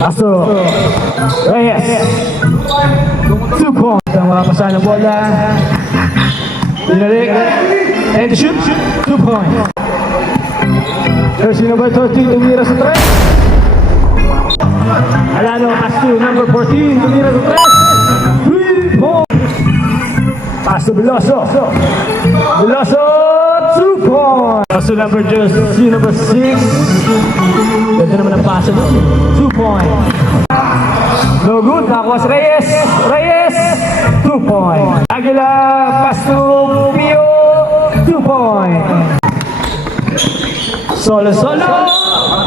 Paso Reyes 2 points. Ang makapasahan ng bola. Dinalik. And shoot 2 points. Jersey number 13 tumira sa 3. Alano pass to number 14 tumira sa 3 points. Pass to Veloso 2 points. Pass to number 6. Ganda naman ang pass doon. 2 points. No good. Nakuha si Reyes 2 points. Aguila pass to Pio 2 points. Solo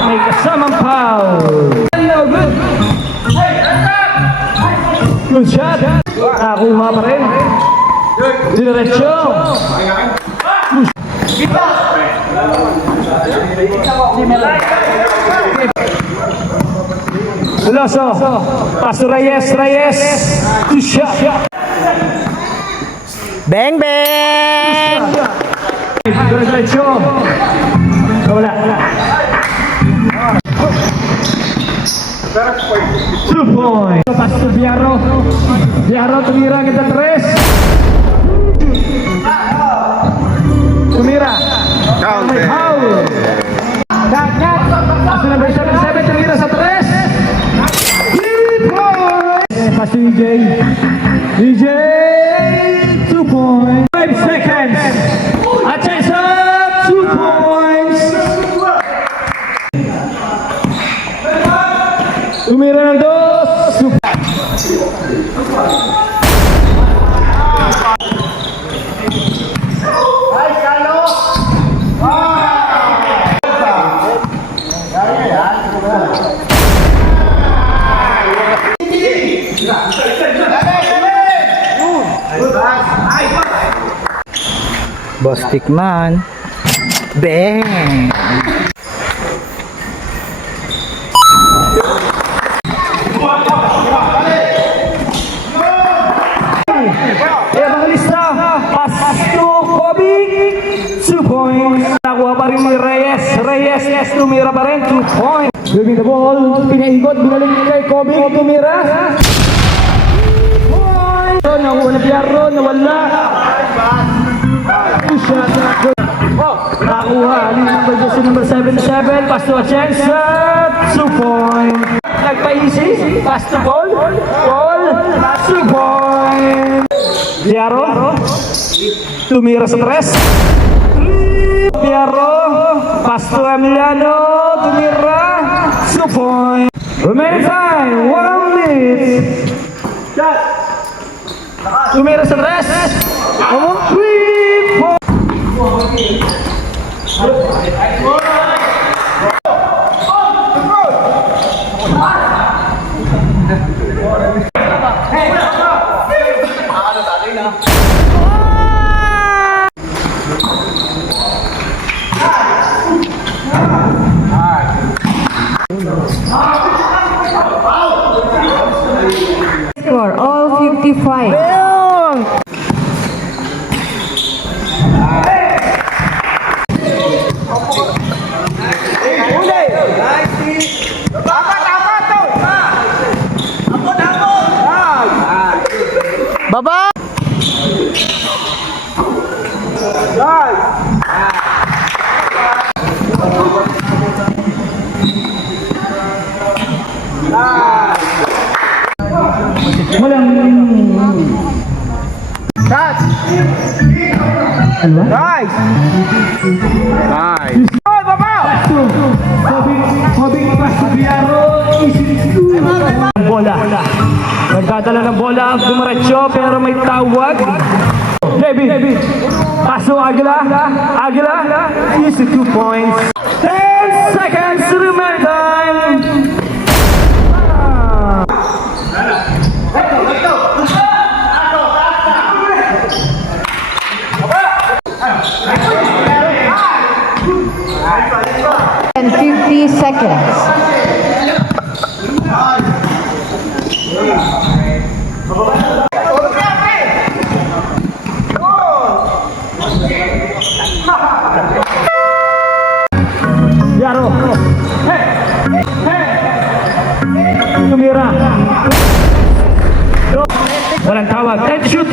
may kasamang foul. No good. Good shot. Nakuha pa rin. Diretso. Veloso. Pass to Reyes 2 shot. Bang bang. Diretso. Wala. 2 points. Pass to Biaro tumira kita 3. Tumira. Counter. Dagat. Pass to number 7 tumira sa 3. 3 points. Pass to DJ 2 points. 5 seconds. Attention 2 points. Tumira ng 2. Bostik man. Bang. Evangelista, pass to Kobe, 2 points. Nakuha pa rin ni Reyes, tumira pa rin, 2 points. Moving the ball, pinaigot, binalik kay Kobe, tumira. Point. Nakuha na Biaro, nawala. 2 shots. Nakuha, number 77, pass to Atienza, 2 points. Nagpa-easy, pass to ball, 2 points. Biaro, tumira sa 3. Biaro, pass to Emiliano, tumira, 2 points. Remaining time, 1 minute. Tumira sa 3. 3 points. Score all 55. Baba. Nice. Nice. Oh, Baba! Hobing pass to Biaro, bola. Nagdadala ng bola ang dumiretso pero may tawag. David, paso Aguila, easy 2 points. 10 seconds to remain time. And 50 seconds. Biaro. Hey! Walang tawag. And shoot!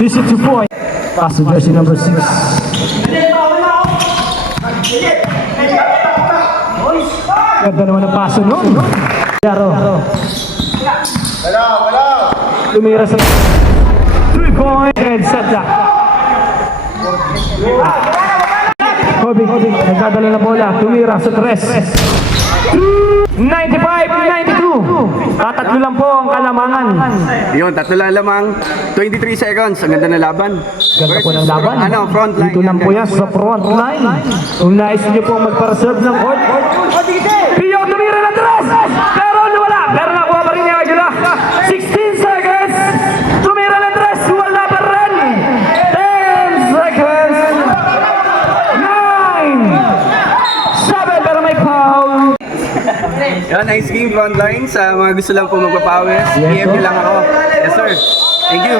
This is 2 point. Pass to jersey number 6. Ganda naman ang paso nun. Yaro. Tumira sa 3 point. And set that. Kobe, nagdadala na bola. Tumira sa 3. 95-92. Tatatlo lang po ang kalamangan. Yun, tatlo lang lamang. 23 seconds. Ang ganda na laban. Ganda po ng laban. Ano, front line. Dito lang po yan sa front line. Kung nais niyo po magpa-reserve ng court. Pio tumira ng 3. Pero wala. Pero nakuha pa rin niya Aguila. 16 seconds. Tumira ng 3. Wala pa rin. 10 seconds. 9. 7 pero may foul. Yan, nice game front line. Sa mga gusto lang po magpapawis. Yes, PM sir. lang ako. Yes, sir. Thank you.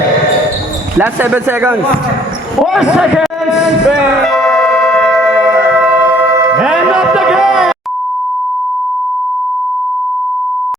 Last 7 seconds. 4 seconds.